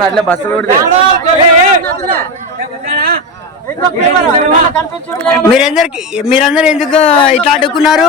అట్లా బస్సు కొడితే మీరందరికి మీరందరూ ఎందుకు ఇట్లా అడుక్కున్నారు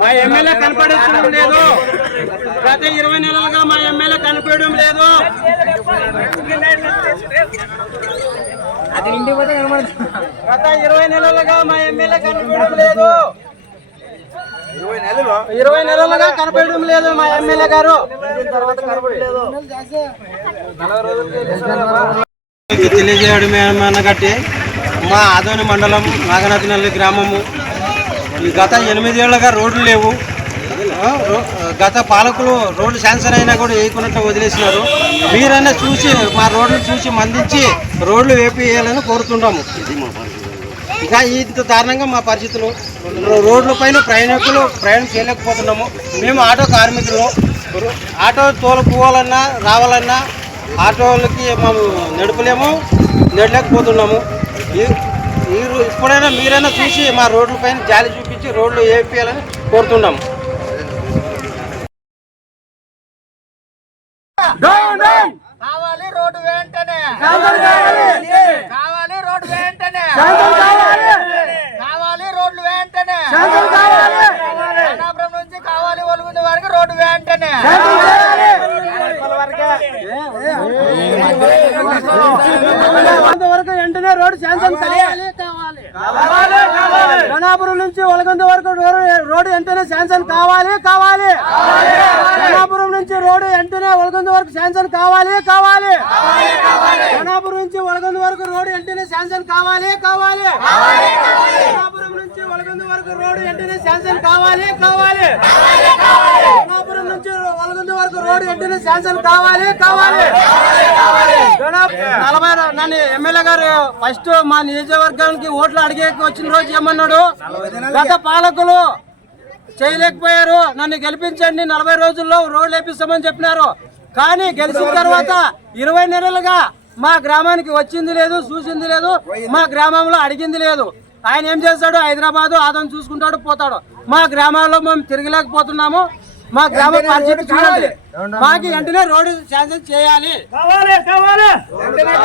మా ఎమ్మెల్యే కనపడడం లేదు. గత ఇరవై నెలలుగా మా ఎమ్మెల్యే కనపడడం లేదు. గత ఇరవై నెలలుగా మా ఎమ్మెల్యే కనపడడం లేదు. ఇరవై నెలలుగా కనపడడం లేదు మా ఎమ్మెల్యే గారు. తెలియజేయడం ఏమన్నా కట్టి మా ఆదోని మండలం నాగనాథనల్లి గ్రామము. ఈ గత ఎనిమిదేళ్ళుగా రోడ్లు లేవు. గత పాలకులు రోడ్లు శాంక్షన్ అయినా కూడా వేయకున్నట్టు వదిలేసినారు. మీరైనా చూసి మా రోడ్లు చూసి మందించి రోడ్లు వేపియాలని కోరుతుంటాము. ఇంకా ఇంత దారుణంగా మా పరిస్థితులు రోడ్లపైన రోడ్ల పైన ప్రయాణికులు ప్రయాణం చేయలేకపోతున్నాము. మేము ఆటో కార్మికులు. ఆటో తోలుకోవాలన్నా రావాలన్నా ఆటోలకి మేము నడపలేము నడలేకపోతున్నాము మీరు ఇప్పుడైనా మీరైనా చూసి మా రోడ్ల పైన జాలి చూపించి రోడ్లు వేపియాలని కోరుతున్నాము కావాలి రోడ్డు వెంటనే కావాలి రోడ్డు వెంటనే కావాలి రోడ్లు వెంటనే అనాపురం నుంచి కావాలి ఒలుగుంది వరకు రోడ్డు వెంటనే వరకు వెంటనే రోడ్డు శాంక్షన్ కావాలి గణాపురం నుంచి ఒలగొంద వరకు రోడ్డు- వెంటనే శాంక్షన్ కావాలి కావాలి గణాపురం నుంచి రోడ్డు వెంటనే ఒలగొంద వరకు శాంక్షన్ కావాలి కావాలి గణాపురం నుంచి ఒలగొంద వరకు రోడ్డు వెంటనే శాంక్షన్ కావాలి కావాలి గణాపురం నుంచి ఒలగొంద వరకు రోడ్డు వెంటనే శాంక్షన్ కావాలి కావాలి గణాపురం నుంచి ఒలగొంద వరకు రోడ్డు వెంటనే శాంక్షన్ కావాలి కావాలి నలభై నన్ను ఎమ్మెల్యే గారు ఫస్ట్ మా నియోజకవర్గానికి ఓట్లు అడిగే వచ్చిన రోజు ఏమన్నాడు? గత పాలకులు చేయలేకపోయారు. నన్ను గెలిపించండి. నలభై రోజుల్లో రోడ్లు వేపిస్తామని చెప్పినారు. కానీ గెలిచిన తర్వాత ఇరవై నెలలుగా మా గ్రామానికి వచ్చింది లేదు చూసింది లేదు మా గ్రామంలో అడిగింది లేదు. ఆయన ఏం చేస్తాడు? హైదరాబాద్ ఆదం చూసుకుంటాడు పోతాడు. మా గ్రామాల్లో మేము తిరగలేకపోతున్నాము. మా గ్రామ పరిస్థితి చూడాలి మాకు వెంటనే రోడ్డు శాంక్షన్ చేయాలి కావాలి కావాలి ఎమ్మెల్యే